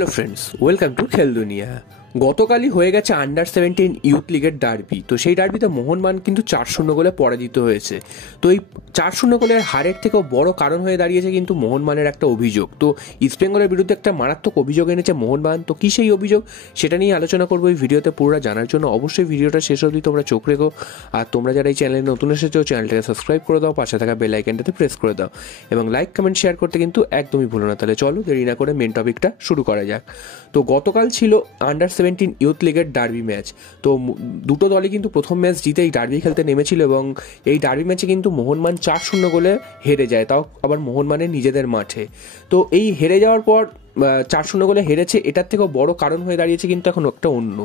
Hello friends, welcome to খেল দুনিয়া। গতকালই হয়ে গেছে আন্ডার-17 ইউথ লিগের ডার্বি। তো সেই ডার্বিতে মোহনবাগান কিন্তু 4-0 গোলে পরাজিত হয়েছে। তো এই 4-0 গোলের হারের থেকেও বড় কারণ হয়ে দাঁড়িয়েছে কিন্তু মোহনবাগানের একটা অভিযোগ। তো ইস্টবেঙ্গলের বিরুদ্ধে একটা মারাত্মক অভিযোগ এনেছে মোহনবাগান। তো কী সেই অভিযোগ, সেটা নিয়ে আলোচনা করবো এই ভিডিওতে। পুরোটা জানার জন্য অবশ্যই ভিডিওটা শেষ অবধি তোমরা চোখ রেখো। আর তোমরা যারা এই চ্যানেলে নতুন এসেছো, চ্যানেলটাকে সাবস্ক্রাইব করে দাও, পাশে থাকা বেল আইকনটাতে প্রেস করে দাও এবং লাইক কমেন্ট শেয়ার করতে কিন্তু একদমই ভুলো না। তাহলে চলো দেরি না করে মেন টপিকটা শুরু করা যাক। তো গতকাল ছিল আন্ডার-17 ইউথ লিগের ডার্বি ম্যাচ। তো দুটো দলই কিন্তু প্রথম ম্যাচ জিতে এই ডার্বি খেলতে নেমেছিল এবং এই ডার্বি ম্যাচে কিন্তু মোহনবাগান 4-0 গোলে হেরে যায়, তাও আবার মোহনবাগানের নিজেদের মাঠে। তো এই হেরে যাওয়ার পর 4-0 গোলে হেরেছে, এটার থেকেও বড় কারণ হয়ে দাঁড়িয়েছে কিন্তু এখন একটা অন্য।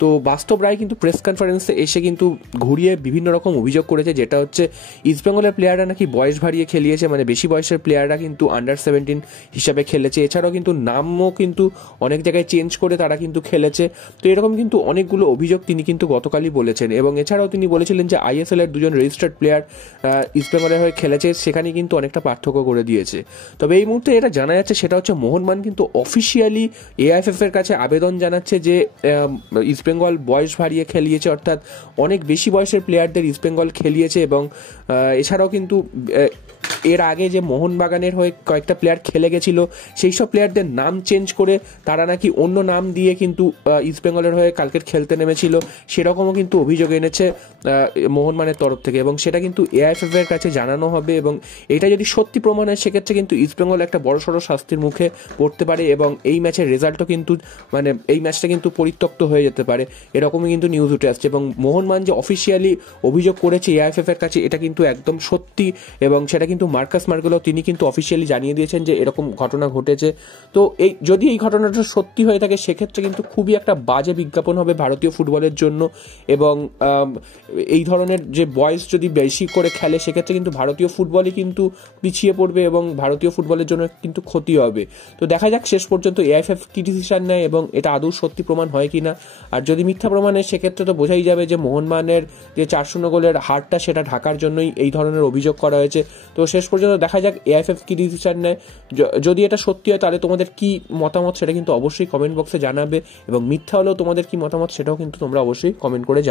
তো বাস্তব রায় কিন্তু প্রেস কনফারেন্সে এসে কিন্তু ঘুরিয়ে বিভিন্ন রকম অভিযোগ করেছে, যেটা হচ্ছে ইস্টবেঙ্গলের প্লেয়াররা নাকি বয়স ভারিয়ে খেলিয়েছে, মানে বেশি বয়সের প্লেয়াররা কিন্তু আন্ডার-17 হিসাবে খেলেছে। এছাড়াও কিন্তু নামও কিন্তু অনেক জায়গায় চেঞ্জ করে তারা কিন্তু খেলেছে। তো এরকম কিন্তু অনেকগুলো অভিযোগ তিনি কিন্তু গতকালই বলেছেন এবং এছাড়াও তিনি বলেছিলেন যে ISL এর দুজন রেজিস্টার্ড প্লেয়ার ইস্টবেঙ্গলের হয়ে খেলেছে, সেখানে কিন্তু অনেকটা পার্থক্য করে দিয়েছে। তবে এই মুহূর্তে এটা জানা যাচ্ছে, সেটা হচ্ছে মোহনবাগান কিন্তু অফিসিয়ালি AIFF এর কাছে আবেদন জানাচ্ছে যে ইস্টবেঙ্গল বয়স ভারিয়ে খেলিয়েছে, অর্থাৎ অনেক বেশি বয়সের প্লেয়ারদের ইস্টবেঙ্গল খেলিয়েছে। এবং এছাড়াও কিন্তু এর আগে যে মোহনবাগানের হয়ে কয়েকটা প্লেয়ার খেলে গেছিল, সেই সব প্লেয়ারদের নাম চেঞ্জ করে তারা নাকি অন্য নাম দিয়ে কিন্তু ইস্টবেঙ্গলের হয়ে কালকে খেলতে নেমেছিল, সেরকমও কিন্তু অভিযোগ এনেছে মোহনবাগানের তরফ থেকে এবং সেটা কিন্তু AIFF এর কাছে জানানো হবে। এবং এটা যদি সত্যি প্রমাণ হয়, সেক্ষেত্রে কিন্তু ইস্টবেঙ্গল একটা বড়সড় শাস্তির মুখে পড়তে পারে এবং এই ম্যাচের রেজাল্টও কিন্তু এই ম্যাচটা কিন্তু পরিত্যক্ত হয়ে যেতে পারে, এরকমই কিন্তু নিউজ উঠে আসছে। এবং মোহনবাগান যে অফিসিয়ালি অভিযোগ করেছে AIFF এর কাছে, এটা কিন্তু একদম সত্যি এবং সেটা কিন্তু মার্কাস মার্কেলও তিনি কিন্তু অফিসিয়ালি জানিয়ে দিয়েছেন যে এরকম ঘটনা ঘটেছে। তো যদি এই ঘটনাটা সত্যি হয়ে থাকে, সেক্ষেত্রে কিন্তু খুবই একটা বাজে বিজ্ঞাপন হবে ভারতীয় ফুটবলের জন্য। এবং এই ধরনের যে বয়স যদি বেশি করে খেলে, সেক্ষেত্রে কিন্তু ভারতীয় ফুটবলই কিন্তু পিছিয়ে পড়বে এবং ভারতীয় ফুটবলের জন্য কিন্তু ক্ষতি হবে। তো দেখা যাক শেষ পর্যন্ত AIFF কি ডিসিশন নেয় এবং এটা আদৌ সত্যি প্রমাণ হয় কিনা। আর যদি মিথ্যা প্রমাণ হয়, সেক্ষেত্রে তো বোঝাই যাবে যে মোহনবাগানের যে 4-0 গোলের হারটা, সেটা ঢাকার জন্যই এই ধরনের অভিযোগ করা হয়েছে। তো শেষ পর্যন্ত দেখা যাক AIFF কি ডিসিশন নেয়। যদি এটা সত্যি হয়, তাহলে তোমাদের কি মতামত সেটা কিন্তু অবশ্যই কমেন্ট বক্সে জানাবে এবং মিথ্যা হলেও তোমাদের কি মতামত সেটাও কিন্তু তোমরা অবশ্যই কমেন্ট করে জানাবে।